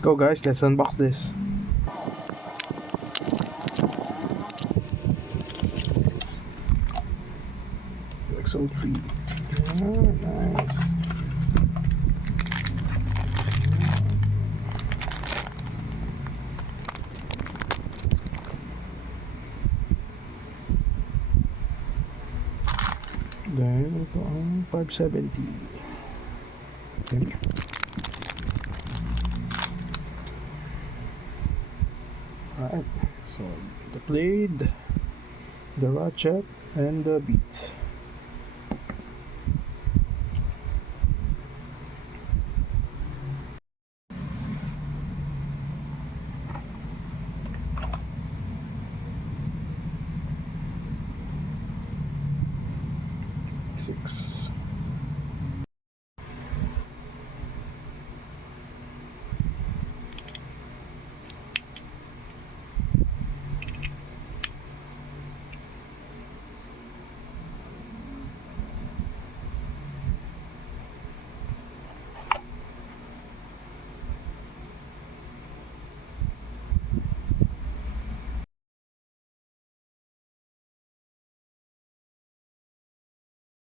Let's go guys, let's unbox this. XO3. Nice. Then ito ang 570. Okay. Alright, so the blade, the ratchet, and the beat. Six.